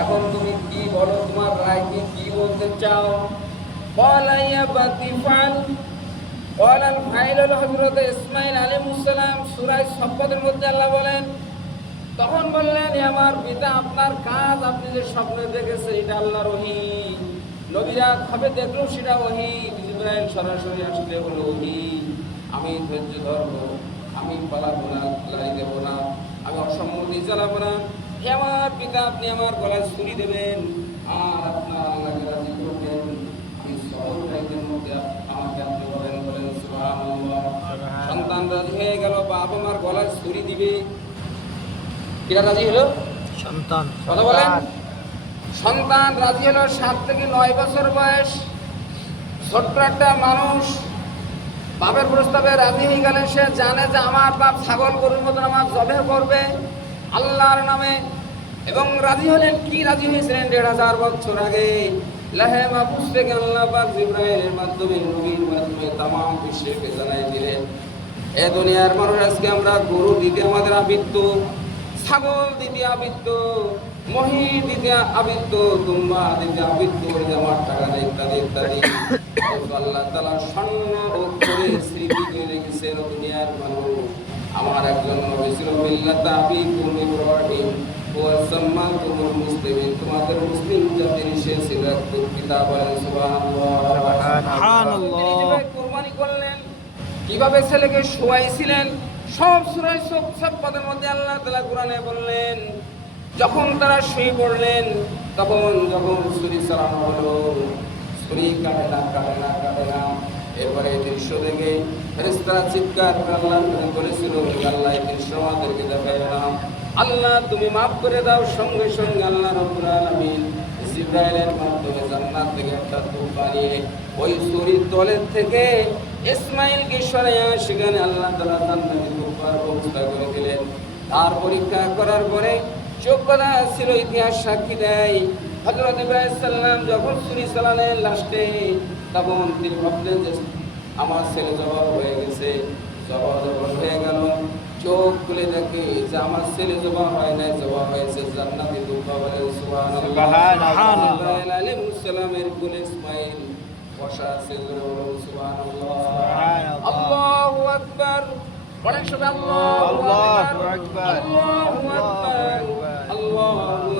এখন তুমি কি বলো, তোমার রায় কি বলতে চাও? ক্বালা ইয়া বাতি ফাল, ক্বালা আল ফাইল হলো হযরত ইসমাঈল আলাইহিস সালাম। সূরা সফফাতের মধ্যে আল্লাহ বলেন, তখন বললেন, হে আমার পিতা, আপনার কাজ, আপনি যে স্বপ্ন দেখেছেন এটা আল্লাহর ওহী। নবীরা ভাবে দেখলো সেটা ওহী, জিবরাইল সরাসরি আসলে হলো ওহী। আমি ধৈর্য ধরবো, আমি পালাবো না, লড়াই দেবো না, আমি অসম্মতি চালাবো না। হে আমার পিতা, আপনি আমার গলায় ছুরি দেবেন আর আপনার আল্লাহকে রাজি করবেন, আমি সহজ রাইতের মধ্যে আমাকে আপনি বলেন বলেন সুবহানাল্লাহ। সন্তান রাজি হয়ে গেল, বাবা মার গলায় ছুরি দিবে। কিরা রাজি হলো? সন্তান। কথা বলেন। সন্তান রাজি হলো। 7 থেকে 9 বছর বয়স, ছোট্ট একটা মানুষ বাপের প্রস্তাবে রাজি হয়ে গেলেন। সে জানে যে আমার বাপ ছাগল গরুর মতন আমার জবে করবে আল্লাহর নামে। এবং রাজি হলেন, কি রাজি হয়েছিলেন 1500 বছর আগে লাহে মাহফুজ থেকে আল্লাহ পাক জিবরাইলের মাধ্যমে, নবীর মাধ্যমে তাম বিশ্বকে জানাই দিলেন, এ দুনিয়ার মানুষ, আজকে আমরা গরু দিতে আমাদের আবৃত্ত, ছাগল দিতে আবৃত্ত, মহিষ দিতে আবৃত্ত, দুম্বা দিতে আবৃত্ত, আমার টাকা দেয় ইত্যাদি ইত্যাদি। আল্লাহ তাআলা স্বর্ণ অক্ষরে স্মৃতি করে রেখেছেন দুনিয়ার মানুষ। আমার একজন নবী ছিল, মিল্লাত আবিকুম ইব্রাহিম ওয়া সাম্মাতুমুল মুসলিমিন, তোমাদের মুসলিম জাতির সে ছিল এক পিতা। বলেন সুবহানাল্লাহ। সুবহানাল্লাহ। কুরবানি করলেন, কিভাবে ছেলেকে শোয়াইছিলেন, সব সূরা সফফাতের মধ্যে আল্লাহ তাআলা কোরআনে বললেন। যখন তারা শুয়ে পড়লেন, তখন যখন ছুরি চালানো হলো, ছুরি কাটে না। এরপরে এই দৃশ্য দেখে ফেরেশতারা চিৎকার করে আল্লাহকে বলেছিল, আল্লাহ এই দৃশ্য আমাদেরকে দেখায় না, আল্লাহ তুমি মাফ করে দাও। সঙ্গে সঙ্গে আল্লাহ রাব্বুল আলামিন জিবরাইলের মাধ্যমে জান্নাত থেকে একটা ধূপ বানিয়ে ওই ছুরির তলের থেকে ইসমাঈলকে সরাইয়া সেখানে আল্লাহ তাআলা জান্নাতে ধূপার ব্যবস্থা করে দিলেন। তার পরীক্ষা করার পরে যোগ্যতা ছিল, ইতিহাস সাক্ষী দেয়, হযরত ইব্রাহিম সাল্লাম যখন ছুরি চালালেন লাস্টে, তখন তিনি ভাবলেন যে আমার ছেলে জবাব হয়ে গেছে। জবাব যখন হয়ে গেল, চোখ খুলে দেখে যে আমার ছেলে জবাব হয় নাই, জবাব হয়েছে জান্নাতে ধূপা। বলেন সুবহানাল্লাহ। ইব্রাহিম আলাইহিস সালামের কোলে ইসমাঈল বসা আছে, বলেন সুবহানাল্লাহ। আল্লাহু আকবার। বলেন সবাই আল্লাহু আকবার, আল্লাহু আকবার, আল্লাহু